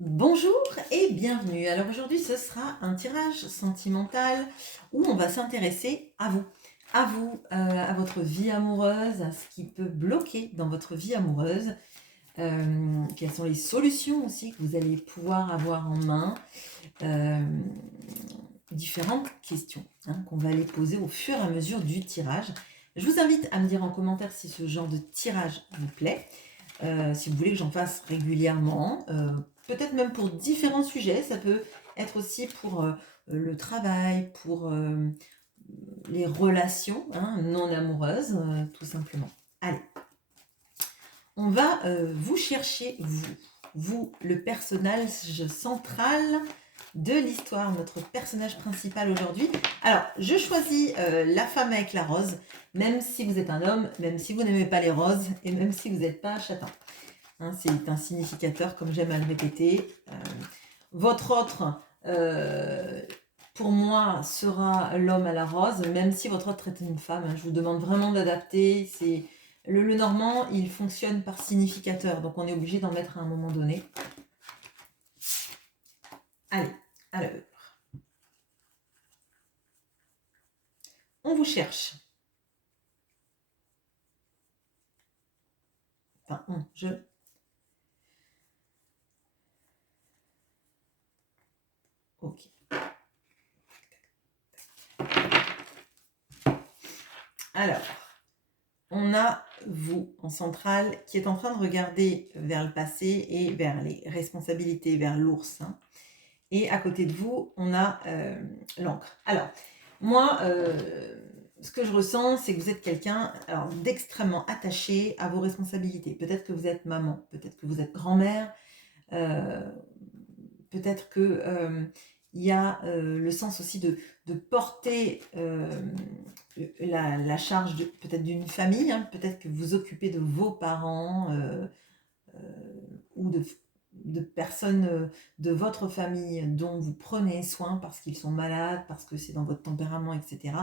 Bonjour et bienvenue. Alors aujourd'hui, ce sera un tirage sentimental où on va s'intéresser à vous, à votre vie amoureuse, à ce qui peut bloquer dans votre vie amoureuse. Quelles sont les solutions aussi que vous allez pouvoir avoir en main. Euh, Différentes questions qu'on va aller poser au fur et à mesure du tirage. Je vous invite à me dire en commentaire si ce genre de tirage vous plaît. Si vous voulez que j'en fasse régulièrement, peut-être même pour différents sujets, ça peut être aussi pour le travail, pour les relations non amoureuses, tout simplement. Allez, on va vous chercher, vous, le personnage central de l'histoire, notre personnage principal aujourd'hui. Alors, je choisis la femme avec la rose, même si vous êtes un homme, même si vous n'aimez pas les roses, et même si vous n'êtes pas châtain. C'est un significateur, comme j'aime à le répéter. Votre autre, pour moi, sera l'homme à la rose, même si votre autre est une femme. Je vous demande vraiment d'adapter. Le normand, il fonctionne par significateur, donc on est obligé d'en mettre à un moment donné. Allez, à l'heure. On vous cherche. Enfin, je... Ok. Alors, on a vous en centrale qui est en train de regarder vers le passé et vers les responsabilités, vers l'ours. Et à côté de vous, on a l'encre. Alors, moi, ce que je ressens, c'est que vous êtes quelqu'un d'extrêmement attaché à vos responsabilités. Peut-être que vous êtes maman, peut-être que vous êtes grand-mère, euh, peut-être que il y a le sens aussi de porter la charge peut-être d'une famille, peut-être que vous occupez de vos parents ou de personnes de votre famille dont vous prenez soin parce qu'ils sont malades, parce que c'est dans votre tempérament, etc.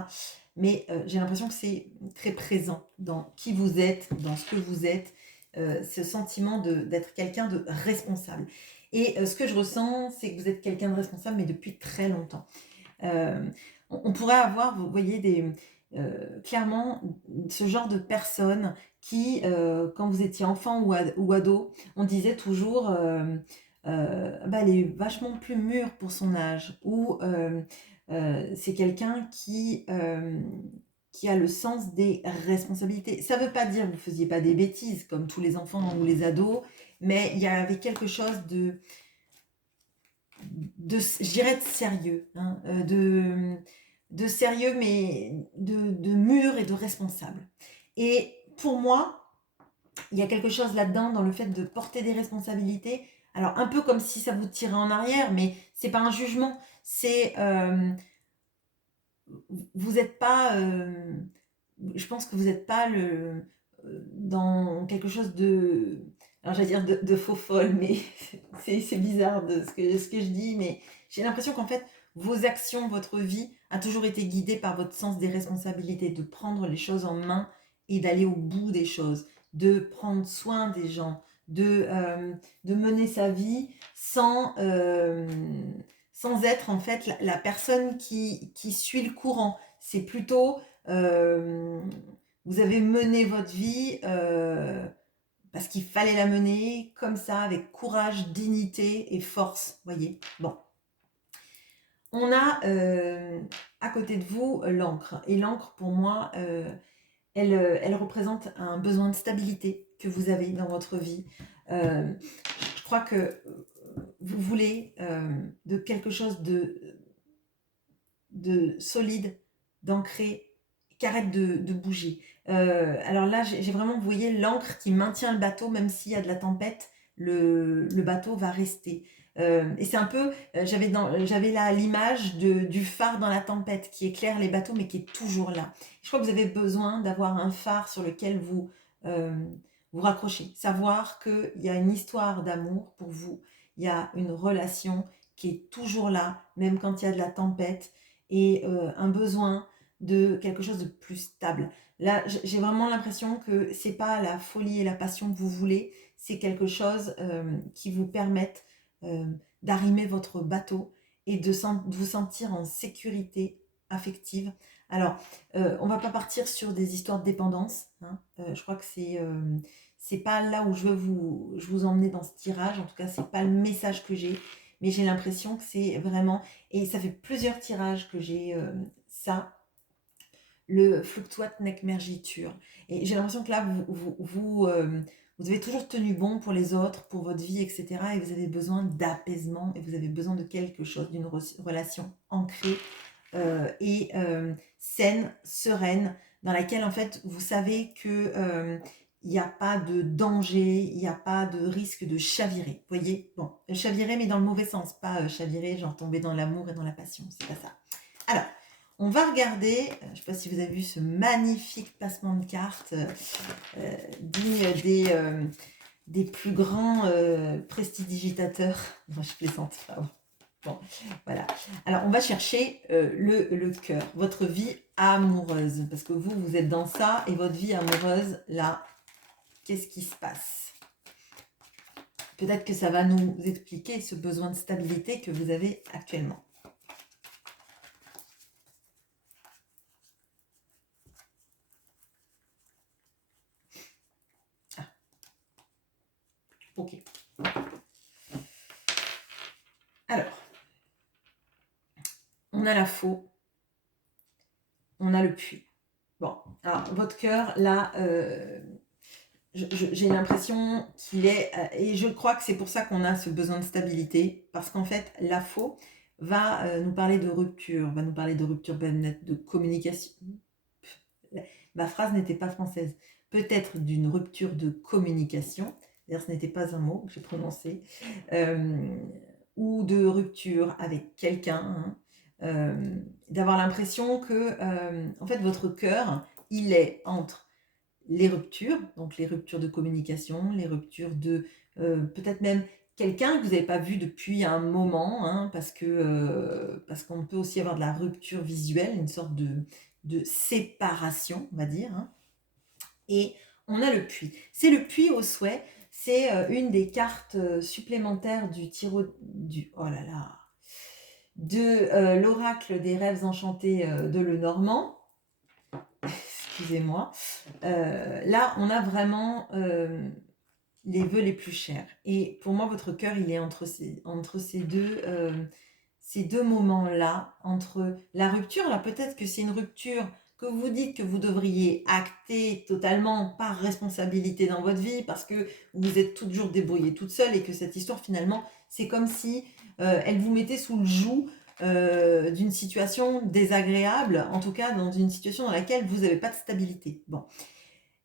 Mais j'ai l'impression que c'est très présent dans qui vous êtes, dans ce que vous êtes, ce sentiment d'être quelqu'un de responsable. Et ce que je ressens, c'est que vous êtes quelqu'un de responsable, mais depuis très longtemps. Euh, on pourrait avoir, vous voyez, clairement ce genre de personnes qui, quand vous étiez enfant ou ado, on disait toujours bah, elle est vachement plus mûre pour son âge, ou c'est quelqu'un qui a le sens des responsabilités. Ça ne veut pas dire que vous ne faisiez pas des bêtises comme tous les enfants ou les ados, mais il y avait quelque chose je dirais de sérieux, de sérieux, mais de mûr et de responsable. Et pour moi, il y a quelque chose là-dedans dans le fait de porter des responsabilités. Alors un peu comme si ça vous tirait en arrière, mais c'est pas un jugement. C'est vous n'êtes pas, je pense que vous n'êtes pas dans quelque chose de, alors j'allais dire de faux folle, mais c'est bizarre de ce que je dis, mais j'ai l'impression qu'en fait, vos actions, votre vie a toujours été guidée par votre sens des responsabilités, de prendre les choses en main et d'aller au bout des choses, de prendre soin des gens, de mener sa vie sans être en fait la personne qui suit le courant. C'est plutôt, euh, vous avez mené votre vie parce qu'il fallait la mener comme ça, avec courage, dignité et force, voyez. Bon, on a à côté de vous l'encre. Et l'encre, pour moi, elle représente un besoin de stabilité que vous avez dans votre vie. Euh, je crois que vous voulez de quelque chose de solide, d'ancré, qui arrête de bouger. Alors là, j'ai vraiment, vous voyez, l'encre qui maintient le bateau, même s'il y a de la tempête, le bateau va rester. Et c'est un peu, j'avais là l'image du phare dans la tempête qui éclaire les bateaux, mais qui est toujours là. Je crois que vous avez besoin d'avoir un phare sur lequel euh, vous raccrochez, savoir qu'il y a une histoire d'amour pour vous, il y a une relation qui est toujours là, même quand il y a de la tempête, et un besoin de quelque chose de plus stable. Là, j'ai vraiment l'impression que c'est pas la folie et la passion que vous voulez, c'est quelque chose qui vous permette d'arrimer votre bateau et de vous sentir en sécurité affective. Alors, on va pas partir sur des histoires de dépendance, hein. Je crois que c'est pas là où je veux vous emmener dans ce tirage. En tout cas, c'est pas le message que j'ai. Mais j'ai l'impression que c'est vraiment... Et ça fait plusieurs tirages que j'ai ça, le fluctuat nec mergitur. Et j'ai l'impression que là, vous avez toujours tenu bon pour les autres, pour votre vie, etc. Et vous avez besoin d'apaisement et vous avez besoin de quelque chose, d'une relation ancrée saine, sereine, dans laquelle en fait vous savez que il n'y a pas de danger, il n'y a pas de risque de chavirer. Vous voyez, bon, chavirer mais dans le mauvais sens, pas chavirer genre tomber dans l'amour et dans la passion, c'est pas ça. Alors, on va regarder, je ne sais pas si vous avez vu ce magnifique placement de cartes digne des plus grands prestidigitateurs. Non, je plaisante, pardon. Bon, voilà. Alors, on va chercher le cœur, votre vie amoureuse. Parce que vous êtes dans ça et votre vie amoureuse, là, qu'est-ce qui se passe? Peut-être que ça va nous expliquer ce besoin de stabilité que vous avez actuellement. Ah. Ok. Alors, on a la faux, on a le puits. Bon, alors votre cœur, là, j'ai l'impression qu'il est... et je crois que c'est pour ça qu'on a ce besoin de stabilité, parce qu'en fait, la faux va nous parler de rupture, va nous parler de rupture de communication. Ma phrase n'était pas française. Peut-être d'une rupture de communication, d'ailleurs ce n'était pas un mot que j'ai prononcé, ou de rupture avec quelqu'un, hein, d'avoir l'impression que en fait votre cœur, il est entre les ruptures, donc les ruptures de communication, les ruptures de peut-être même quelqu'un que vous n'avez pas vu depuis un moment, hein, parce qu'on peut aussi avoir de la rupture visuelle, une sorte de séparation, on va dire, hein. Et on a le puits. C'est le puits au souhait. C'est une des cartes supplémentaires du oh là là, de l'oracle des rêves enchantés de Lenormand. Excusez-moi. Là, on a vraiment les vœux les plus chers. Et pour moi, votre cœur, il est entre ces deux moments-là, entre la rupture, là peut-être que c'est une rupture que vous dites que vous devriez acter totalement par responsabilité dans votre vie, parce que vous êtes toujours débrouillée toute seule, et que cette histoire, finalement, c'est comme si elle vous mettait sous le joug d'une situation désagréable, en tout cas dans une situation dans laquelle vous n'avez pas de stabilité. Bon.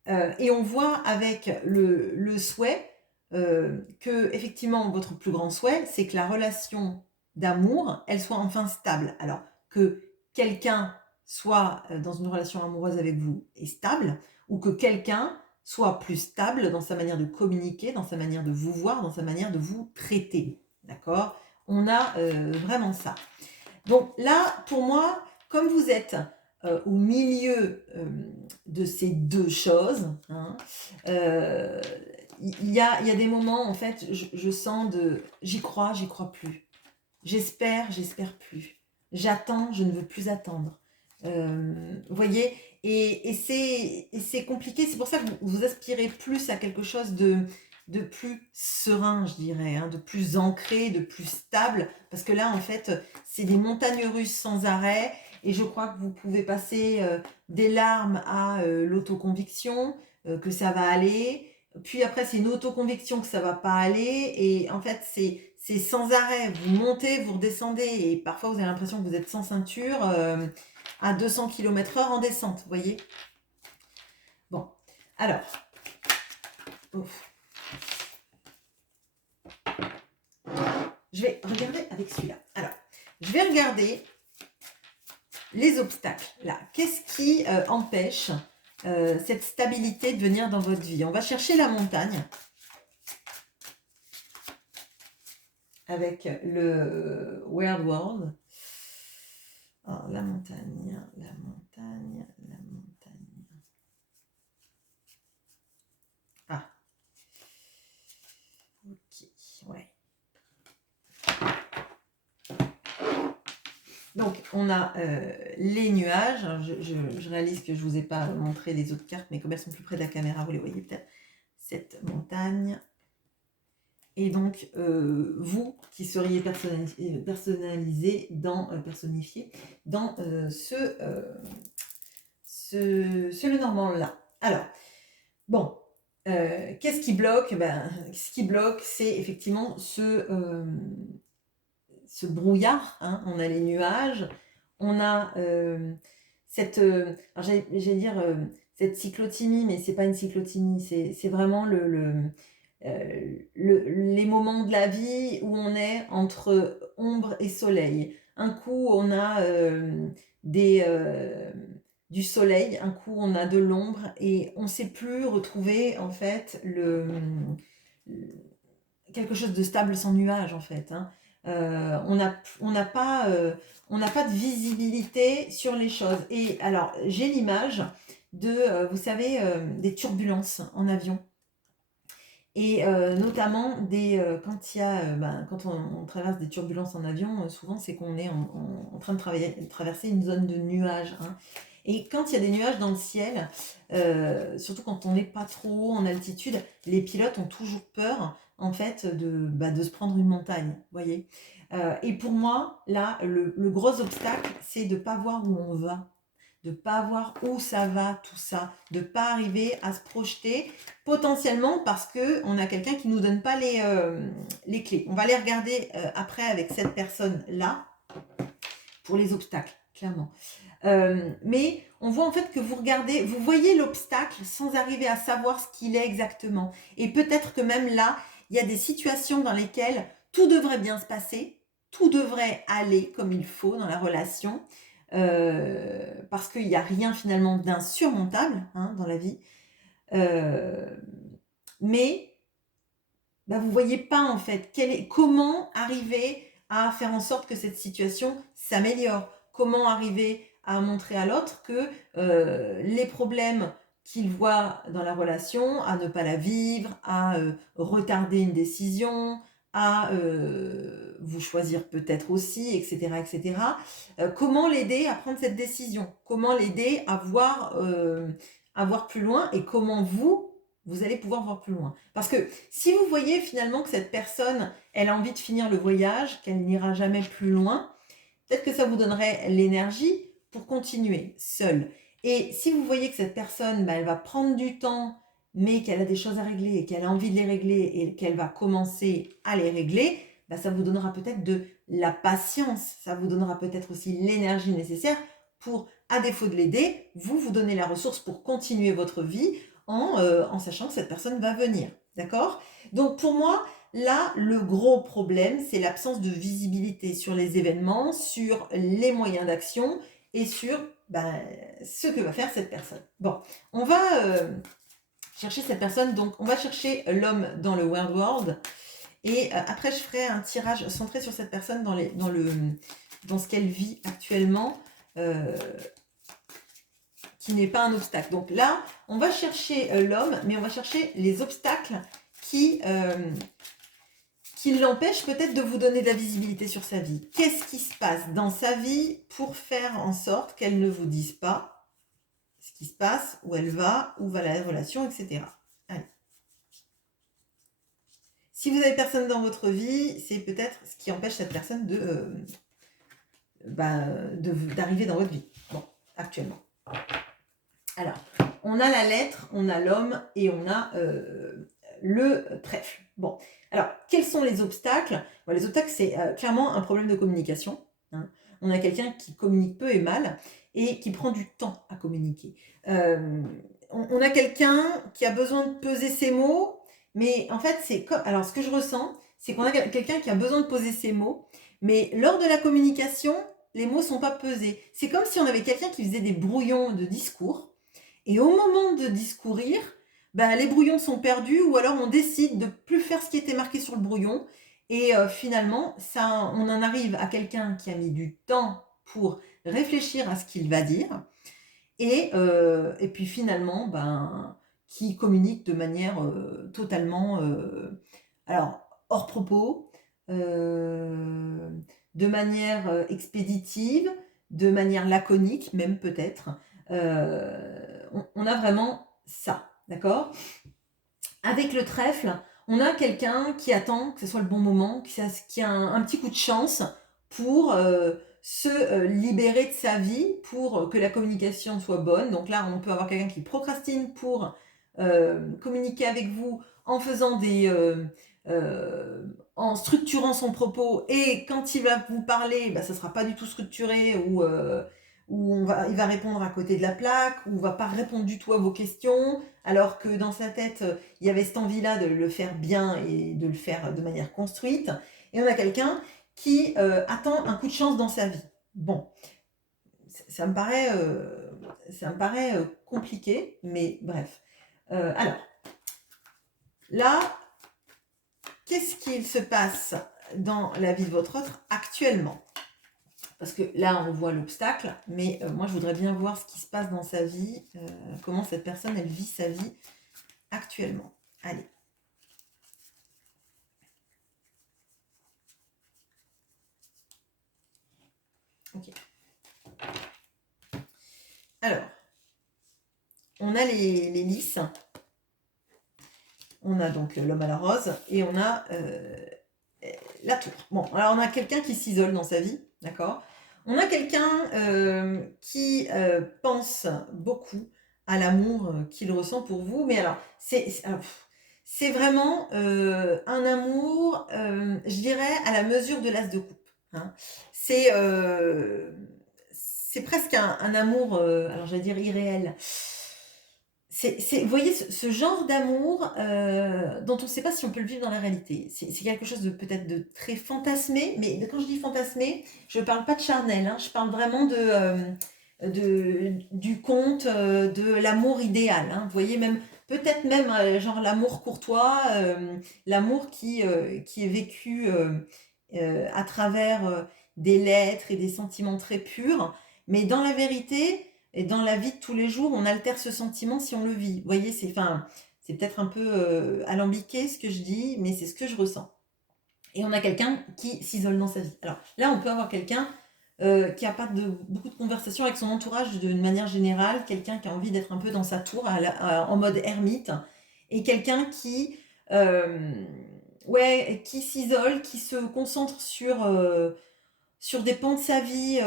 Et on voit avec le souhait que, effectivement, votre plus grand souhait, c'est que la relation d'amour, elle soit enfin stable. Alors, que quelqu'un soit dans une relation amoureuse avec vous et stable, ou que quelqu'un soit plus stable dans sa manière de communiquer, dans sa manière de vous voir, dans sa manière de vous traiter. D'accord? On a vraiment ça. Donc là, pour moi, comme vous êtes au milieu de ces deux choses, hein, il y a des moments, en fait, je sens j'y crois plus. J'espère plus. J'attends, je ne veux plus attendre. Vous voyez, et c'est compliqué. C'est pour ça que vous aspirez plus à quelque chose de plus serein, je dirais, hein, de plus ancré, de plus stable. Parce que là, en fait, c'est des montagnes russes sans arrêt. Et je crois que vous pouvez passer des larmes à l'autoconviction, que ça va aller. Puis après, c'est une autoconviction que ça va pas aller. Et en fait, c'est sans arrêt. Vous montez, vous redescendez. Et parfois, vous avez l'impression que vous êtes sans ceinture à 200 km/h en descente. Vous voyez? Bon. Alors. Ouf. Je vais regarder avec celui-là. Alors, je vais regarder les obstacles. Là, qu'est-ce qui empêche cette stabilité de venir dans votre vie? On va chercher la montagne avec le Weird World. Alors, la montagne. Ah. Ok, ouais. Donc, on a les nuages. Alors, je réalise que je ne vous ai pas montré les autres cartes, mais comme elles sont plus près de la caméra, vous les voyez peut-être. Cette montagne. Et donc, vous qui seriez personnalisé personnifié dans ce Lenormand-là. Alors, bon, qu'est-ce qui bloque? Ce qui bloque, c'est effectivement ce brouillard. Hein. On a les nuages, on a cette, j'allais dire cette cyclotimie, mais c'est pas une cyclotimie, c'est vraiment les moments de la vie où on est entre ombre et soleil. Un coup, on a du soleil, un coup, on a de l'ombre, et on ne sait plus retrouver en fait quelque chose de stable sans nuage en fait. Hein. On n'a pas de visibilité sur les choses. Et alors, j'ai l'image de, vous savez, des turbulences en avion. Et notamment quand on traverse des turbulences en avion, souvent c'est qu'on est en train de traverser une zone de nuages. Hein. Et quand il y a des nuages dans le ciel, surtout quand on n'est pas trop haut en altitude, les pilotes ont toujours peur en fait de se prendre une montagne, voyez. Et pour moi, là, le gros obstacle, c'est de ne pas voir où on va, de ne pas voir où ça va, tout ça, de ne pas arriver à se projeter, potentiellement parce qu'on a quelqu'un qui ne nous donne pas les clés. On va les regarder après avec cette personne-là pour les obstacles, clairement. Mais on voit en fait que vous voyez l'obstacle sans arriver à savoir ce qu'il est exactement. Et peut-être que même là, il y a des situations dans lesquelles tout devrait bien se passer, tout devrait aller comme il faut dans la relation, parce qu'il n'y a rien finalement d'insurmontable hein, dans la vie. Mais vous ne voyez pas en fait comment arriver à faire en sorte que cette situation s'améliore, comment arriver à montrer à l'autre que les problèmes qu'il voit dans la relation, à ne pas la vivre, à retarder une décision, à vous choisir peut-être aussi, etc. etc. Comment l'aider à prendre cette décision? Comment l'aider à voir plus loin, et comment vous allez pouvoir voir plus loin. Parce que si vous voyez finalement que cette personne, elle a envie de finir le voyage, qu'elle n'ira jamais plus loin, peut-être que ça vous donnerait l'énergie pour continuer seule. Et si vous voyez que cette personne, elle va prendre du temps, mais qu'elle a des choses à régler et qu'elle a envie de les régler et qu'elle va commencer à les régler, ça vous donnera peut-être de la patience, ça vous donnera peut-être aussi l'énergie nécessaire pour, à défaut de l'aider, vous donner la ressource pour continuer votre vie en sachant que cette personne va venir. D'accord? Donc pour moi, là, le gros problème, c'est l'absence de visibilité sur les événements, sur les moyens d'action et sur ce que va faire cette personne. Bon, on va chercher cette personne, donc on va chercher l'homme dans le World. Et après, je ferai un tirage centré sur cette personne dans ce qu'elle vit actuellement, qui n'est pas un obstacle. Donc là, on va chercher l'homme, mais on va chercher les obstacles qui l'empêchent peut-être de vous donner de la visibilité sur sa vie. Qu'est-ce qui se passe dans sa vie pour faire en sorte qu'elle ne vous dise pas ce qui se passe, où elle va, où va la relation, etc. Allez. Si vous avez personne dans votre vie, c'est peut-être ce qui empêche cette personne d'arriver dans votre vie. Bon, actuellement. Alors, on a la lettre, on a l'homme et on a le trèfle. Bon, alors, quels sont les obstacles? Les obstacles, c'est clairement un problème de communication. Hein. On a quelqu'un qui communique peu et mal et qui prend du temps à communiquer. On a quelqu'un qui a besoin de peser ses mots, mais en fait, c'est comme... Alors, ce que je ressens, c'est qu'on a quelqu'un qui a besoin de poser ses mots, mais lors de la communication, les mots ne sont pas pesés. C'est comme si on avait quelqu'un qui faisait des brouillons de discours, et au moment de discourir, les brouillons sont perdus, ou alors on décide de plus faire ce qui était marqué sur le brouillon, et finalement, on en arrive à quelqu'un qui a mis du temps pour réfléchir à ce qu'il va dire, et puis finalement, qui communique de manière totalement hors propos, de de manière expéditive, de manière laconique, même peut-être. On a vraiment ça, d'accord? Avec le trèfle, on a quelqu'un qui attend que ce soit le bon moment, qui a un petit coup de chance pour se libérer de sa vie, pour que la communication soit bonne. Donc là, on peut avoir quelqu'un qui procrastine pour communiquer avec vous en faisant en structurant son propos, et quand il va vous parler, ça ne sera pas du tout structuré, ou il va répondre à côté de la plaque, ou ne va pas répondre du tout à vos questions, alors que dans sa tête, il y avait cette envie-là de le faire bien et de le faire de manière construite. Et on a quelqu'un qui attend un coup de chance dans sa vie. Bon, ça me paraît compliqué, mais bref. Alors, là, qu'est-ce qu'il se passe dans la vie de votre autre actuellement? Parce que là, on voit l'obstacle, mais moi, je voudrais bien voir ce qui se passe dans sa vie, comment cette personne, elle vit sa vie actuellement. Allez. Ok. Alors, on a les lys. On a donc l'homme à la rose et on a la tour. Bon, alors on a quelqu'un qui s'isole dans sa vie, d'accord? On a quelqu'un qui pense beaucoup à l'amour qu'il ressent pour vous, mais alors, c'est vraiment un amour, je dirais, à la mesure de l'as de coupe. Hein. C'est presque un amour, alors j'allais dire irréel. Vous voyez, ce genre d'amour dont on ne sait pas si on peut le vivre dans la réalité. C'est quelque chose de peut-être de très fantasmé, mais quand je dis fantasmé, je ne parle pas de charnel, hein, je parle vraiment du conte, de l'amour idéal. Hein, vous voyez, peut-être même genre l'amour courtois, l'amour qui est vécu à travers des lettres et des sentiments très purs, mais dans la vérité... Et dans la vie de tous les jours, on altère ce sentiment si on le vit. Vous voyez, c'est peut-être un peu alambiqué ce que je dis, mais c'est ce que je ressens. Et on a quelqu'un qui s'isole dans sa vie. Alors là, on peut avoir quelqu'un qui n'a pas beaucoup de conversations avec son entourage d'une manière générale, quelqu'un qui a envie d'être un peu dans sa tour, en mode ermite, et quelqu'un qui s'isole, qui se concentre sur des pans de sa vie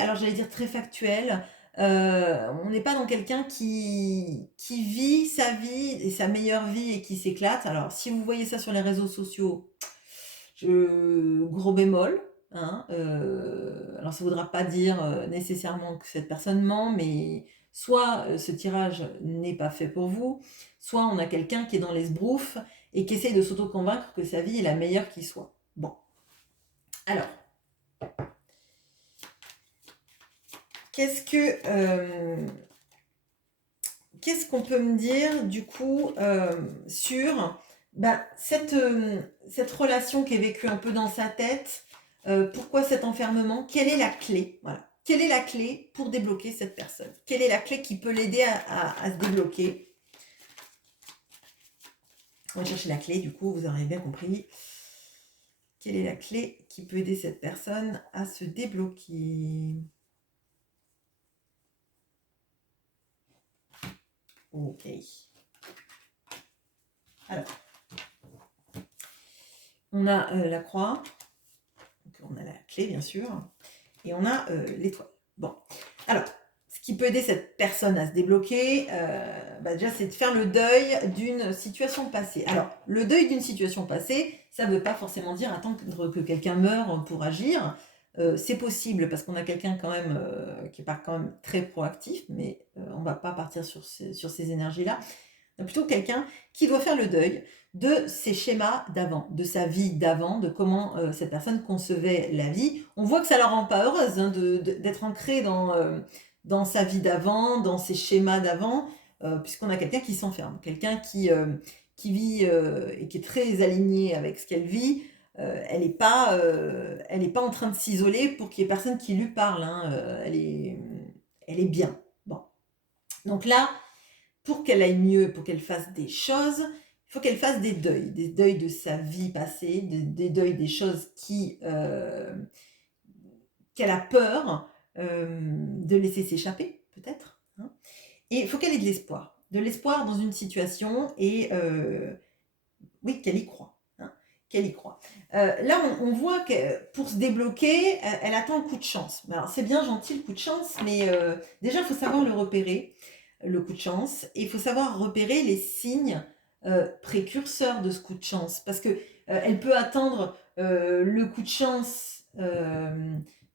alors j'allais dire très factuel. On n'est pas dans quelqu'un qui vit sa vie et sa meilleure vie et qui s'éclate. Alors si vous voyez ça sur les réseaux sociaux, gros bémol. Hein, alors ça ne voudra pas dire nécessairement que cette personne ment, mais soit ce tirage n'est pas fait pour vous, soit on a quelqu'un qui est dans l'esbrouf et qui essaye de s'auto-convaincre que sa vie est la meilleure qui soit. Bon. Alors, qu'est-ce qu'on peut me dire du coup sur cette relation qui est vécue un peu dans sa tête? Pourquoi cet enfermement? Quelle est la clé? Voilà. Quelle est la clé pour débloquer cette personne? Quelle est la clé qui peut l'aider à se débloquer? On va chercher la clé, du coup, vous aurez bien compris. Quelle est la clé qui peut aider cette personne à se débloquer? Ok. Alors, on a la croix, donc on a la clé bien sûr, et on a l'étoile. Bon, alors, ce qui peut aider cette personne à se débloquer, déjà c'est de faire le deuil d'une situation passée. Alors, le deuil d'une situation passée, ça ne veut pas forcément dire attendre que quelqu'un meure pour agir. C'est possible parce qu'on a quelqu'un quand même qui n'est pas quand même très proactif, mais on ne va pas partir sur ces énergies-là. Plutôt quelqu'un qui doit faire le deuil de ses schémas d'avant, de sa vie d'avant, de comment cette personne concevait la vie. On voit que ça ne la rend pas heureuse hein, d'être ancrée dans sa vie d'avant, dans ses schémas d'avant, puisqu'on a quelqu'un qui s'enferme, quelqu'un qui vit et qui est très aligné avec ce qu'elle vit. Elle n'est pas en train de s'isoler pour qu'il n'y ait personne qui lui parle. Hein. Elle est bien. Bon. Donc là, pour qu'elle aille mieux, pour qu'elle fasse des choses, il faut qu'elle fasse des deuils de sa vie passée, des deuils des choses qu'elle a peur de laisser s'échapper, peut-être, hein. Et il faut qu'elle ait de l'espoir dans une situation et oui, qu'elle y croit, hein, qu'elle y croit. Là, on voit que pour se débloquer, elle attend le coup de chance. Alors, c'est bien gentil le coup de chance, mais déjà, il faut savoir le repérer, le coup de chance, et il faut savoir repérer les signes précurseurs de ce coup de chance, parce que elle peut attendre le coup de chance.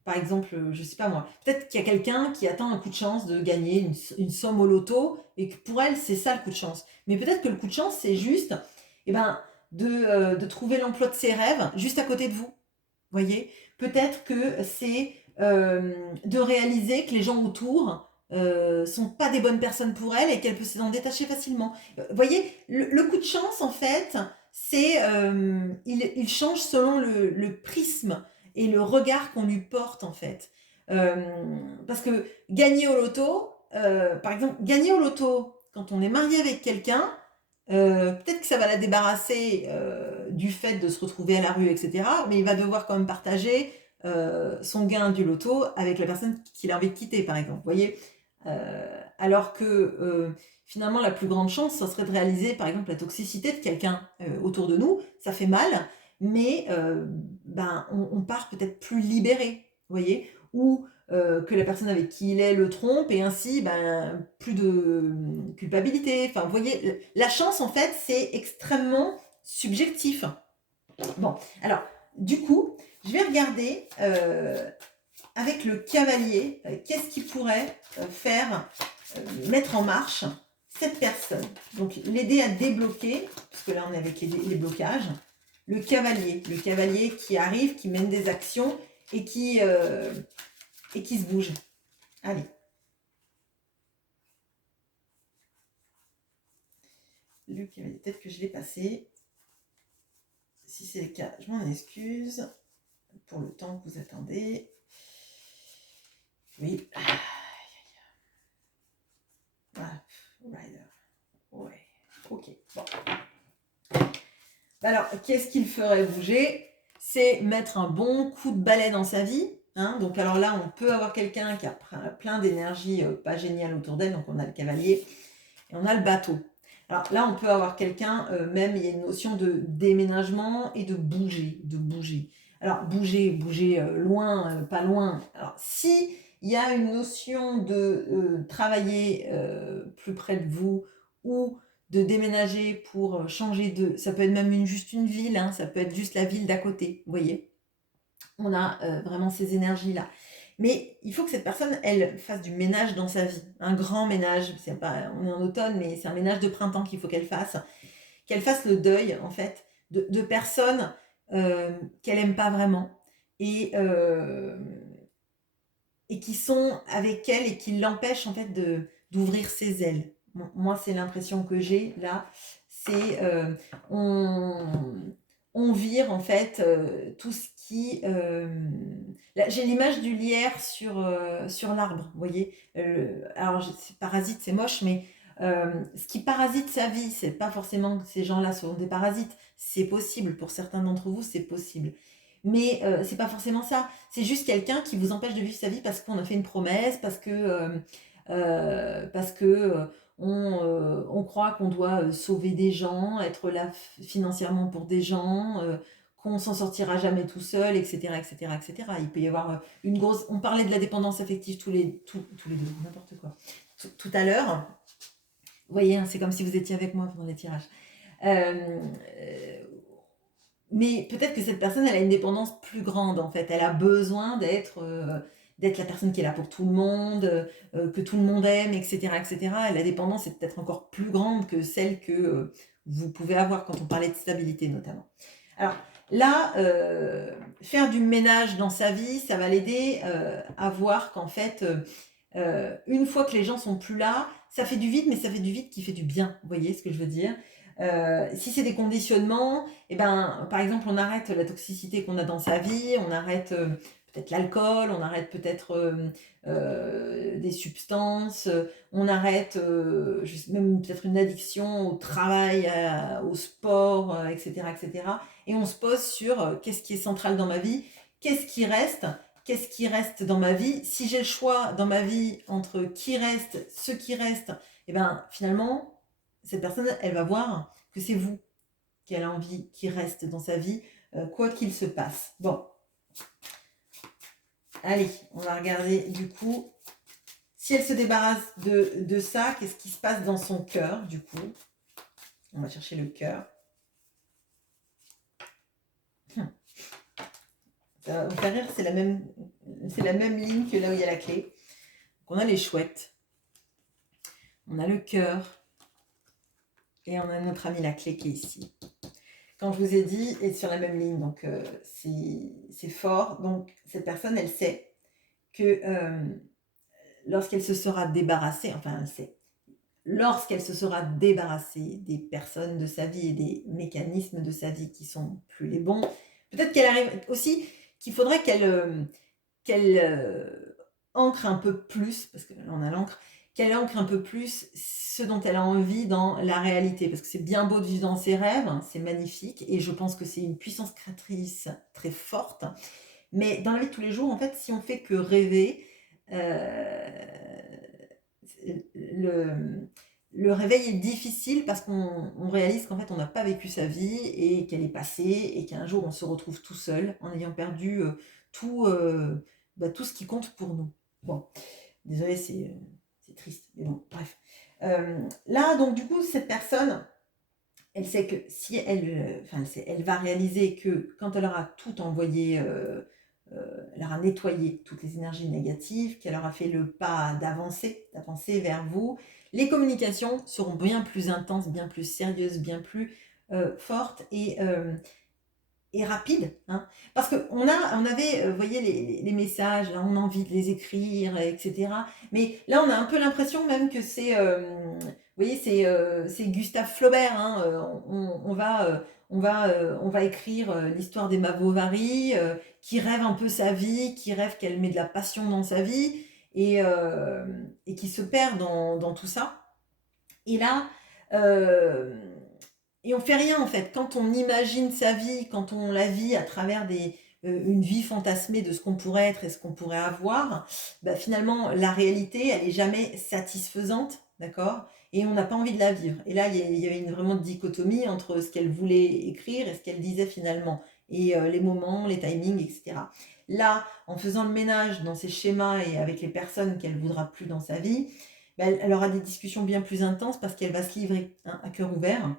Par exemple, je sais pas moi, peut-être qu'il y a quelqu'un qui attend un coup de chance de gagner une somme au loto et que pour elle, c'est ça le coup de chance. Mais peut-être que le coup de chance, c'est juste de trouver l'emploi de ses rêves juste à côté de vous. Voyez, peut-être que c'est de réaliser que les gens autour sont pas des bonnes personnes pour elle et qu'elle peut s'en détacher facilement. Voyez, le coup de chance, en fait, il change selon le prisme et le regard qu'on lui porte, en fait. Euh, Parce que gagner au loto, par exemple, gagner au loto quand on est marié avec quelqu'un, peut-être que ça va la débarrasser du fait de se retrouver à la rue, etc. Mais il va devoir quand même partager son gain du loto avec la personne qu'il a envie de quitter, par exemple. Vous voyez. Alors que finalement, la plus grande chance, ça serait de réaliser, par exemple, la toxicité de quelqu'un autour de nous. Ça fait mal, mais on part peut-être plus libéré, vous voyez. Ou que la personne avec qui il est le trompe et ainsi plus de culpabilité. Enfin, vous voyez, la chance en fait c'est extrêmement subjectif. Bon, alors du coup, je vais regarder avec le cavalier qu'est-ce qui pourrait mettre en marche cette personne. Donc l'aider à débloquer, parce que là on est avec les blocages. Le cavalier qui arrive, qui mène des actions et qui se bouge. Allez. Le cavalier, peut-être que je l'ai passé. Si c'est le cas, je m'en excuse pour le temps que vous attendez. Oui. Voilà. Rider. Ouais. Ok. Bon. Alors, qu'est-ce qu'il ferait bouger? C'est mettre un bon coup de balai dans sa vie. Hein. Donc, alors là, on peut avoir quelqu'un qui a plein d'énergie pas géniale autour d'elle. Donc, on a le cavalier et on a le bateau. Alors là, on peut avoir quelqu'un, même il y a une notion de déménagement et de bouger, Alors bouger loin, pas loin. Alors si il y a une notion de travailler plus près de vous ou de déménager pour changer ça peut être même juste une ville, hein, ça peut être juste la ville d'à côté, vous voyez. On a vraiment ces énergies-là. Mais il faut que cette personne, elle, fasse du ménage dans sa vie. Un grand ménage. On est en automne, mais c'est un ménage de printemps qu'il faut qu'elle fasse. Qu'elle fasse le deuil, en fait, de personnes qu'elle n'aime pas vraiment. Et qui sont avec elle et qui l'empêchent, en fait, d'ouvrir ses ailes. Bon, moi, c'est l'impression que j'ai, là. C'est... on vire, en fait, tout ce qui... Là, j'ai l'image du lierre sur l'arbre, vous voyez. Alors, parasite, c'est moche, mais ce qui parasite sa vie, c'est pas forcément que ces gens-là sont des parasites. C'est possible, pour certains d'entre vous, c'est possible. Mais c'est pas forcément ça. C'est juste quelqu'un qui vous empêche de vivre sa vie parce qu'on a fait une promesse, parce que on croit qu'on doit sauver des gens, être là financièrement pour des gens, qu'on s'en sortira jamais tout seul, etc., etc., etc. Il peut y avoir une grosse... On parlait de la dépendance affective tous les deux, n'importe quoi. Tout à l'heure, vous voyez, hein, c'est comme si vous étiez avec moi pendant les tirages. Mais peut-être que cette personne, elle a une dépendance plus grande, en fait. Elle a besoin d'être la personne qui est là pour tout le monde, que tout le monde aime, etc., etc. Et la dépendance est peut-être encore plus grande que celle que vous pouvez avoir quand on parlait de stabilité, notamment. Alors là, faire du ménage dans sa vie, ça va l'aider à voir qu'en fait, une fois que les gens sont plus là, ça fait du vide, mais ça fait du vide qui fait du bien. Vous voyez ce que je veux dire? Si c'est des conditionnements, par exemple, on arrête la toxicité qu'on a dans sa vie, on arrête peut-être l'alcool, on arrête peut-être des substances, on arrête même peut-être une addiction au travail, au sport, etc., etc. Et on se pose sur qu'est-ce qui est central dans ma vie, qu'est-ce qui reste, qu'est-ce qui reste dans ma vie. Si j'ai le choix dans ma vie entre qui reste, ce qui reste, et ben finalement, cette personne, elle va voir que c'est vous qu'elle a envie qui reste dans sa vie, quoi qu'il se passe. Bon, allez, on va regarder du coup. Si elle se débarrasse de ça, qu'est-ce qui se passe dans son cœur, du coup? On va chercher le cœur. Ça va vous faire rire, c'est la même ligne que là où il y a la clé. Donc on a les chouettes, on a le cœur, et on a notre ami la clé qui est ici. Quand je vous ai dit, est sur la même ligne, donc c'est fort. Donc cette personne, elle sait que lorsqu'elle se sera débarrassée, enfin elle sait, lorsqu'elle se sera débarrassée des personnes de sa vie et des mécanismes de sa vie qui sont plus les bons, peut-être qu'elle arrive aussi qu'il faudrait qu'elle ancre un peu plus, parce que là on a l'encre, qu'elle ancre un peu plus ce dont elle a envie dans la réalité, parce que c'est bien beau de vivre dans ses rêves, hein, c'est magnifique, et je pense que c'est une puissance créatrice très forte, mais dans la vie de tous les jours, en fait, si on fait que rêver, le réveil est difficile parce qu'on réalise qu'en fait on n'a pas vécu sa vie et qu'elle est passée et qu'un jour on se retrouve tout seul en ayant perdu tout, tout ce qui compte pour nous. Bon, désolé, c'est triste, mais bon, bref. Là, donc du coup, cette personne, elle sait que si elle, elle va réaliser que quand elle aura tout envoyé, elle aura nettoyé toutes les énergies négatives, qu'elle aura fait le pas d'avancer vers vous, les communications seront bien plus intenses, bien plus sérieuses, bien plus fortes et rapides. Hein. Parce qu'on avait, vous voyez, les messages, là, on a envie de les écrire, etc. Mais là, on a un peu l'impression même que c'est... vous voyez, c'est Gustave Flaubert. Hein, on va écrire l'histoire d'Emma Bovary, qui rêve un peu sa vie, qui rêve qu'elle met de la passion dans sa vie et qui se perd dans tout ça. Et là, et on fait rien en fait. Quand on imagine sa vie, quand on la vit à travers une vie fantasmée de ce qu'on pourrait être et ce qu'on pourrait avoir, bah, finalement, la réalité, elle est jamais satisfaisante, d'accord? Et on n'a pas envie de la vivre. Et là, il y avait une vraiment dichotomie entre ce qu'elle voulait écrire et ce qu'elle disait finalement, et les moments, les timings, etc. Là, en faisant le ménage dans ses schémas et avec les personnes qu'elle voudra plus dans sa vie, bah, elle aura des discussions bien plus intenses parce qu'elle va se livrer, hein, à cœur ouvert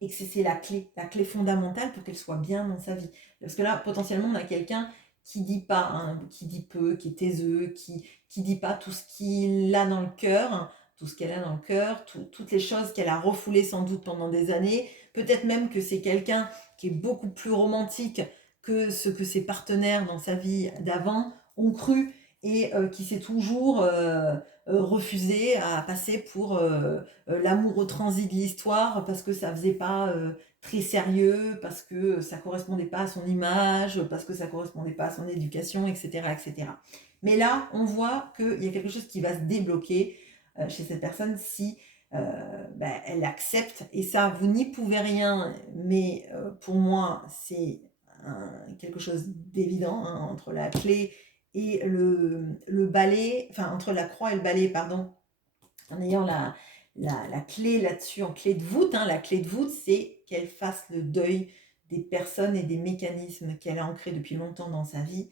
et que c'est la clé fondamentale pour qu'elle soit bien dans sa vie. Parce que là, potentiellement, on a quelqu'un qui dit pas, hein, qui dit peu, qui est taiseux, qui dit pas tout ce qu'il a dans le cœur, hein, tout ce qu'elle a dans le cœur, toutes les choses qu'elle a refoulées sans doute pendant des années. Peut-être même que c'est quelqu'un qui est beaucoup plus romantique que ce que ses partenaires dans sa vie d'avant ont cru et qui s'est toujours refusé à passer pour l'amour au transi de l'histoire parce que ça faisait pas très sérieux, parce que ça correspondait pas à son image, parce que ça correspondait pas à son éducation, etc., etc. Mais là, on voit qu'il y a quelque chose qui va se débloquer chez cette personne si elle accepte. Et ça, vous n'y pouvez rien, mais pour moi, c'est quelque chose d'évident, hein, entre la clé et le balai, enfin entre la croix et le balai, pardon, en ayant la clé là-dessus, en clé de voûte. Hein. La clé de voûte, c'est qu'elle fasse le deuil des personnes et des mécanismes qu'elle a ancrés depuis longtemps dans sa vie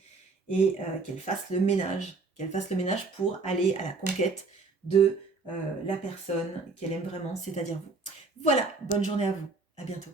et qu'elle fasse le ménage. Qu'elle fasse le ménage pour aller à la conquête de la personne qu'elle aime vraiment, c'est-à-dire vous. Voilà, bonne journée à vous. À bientôt.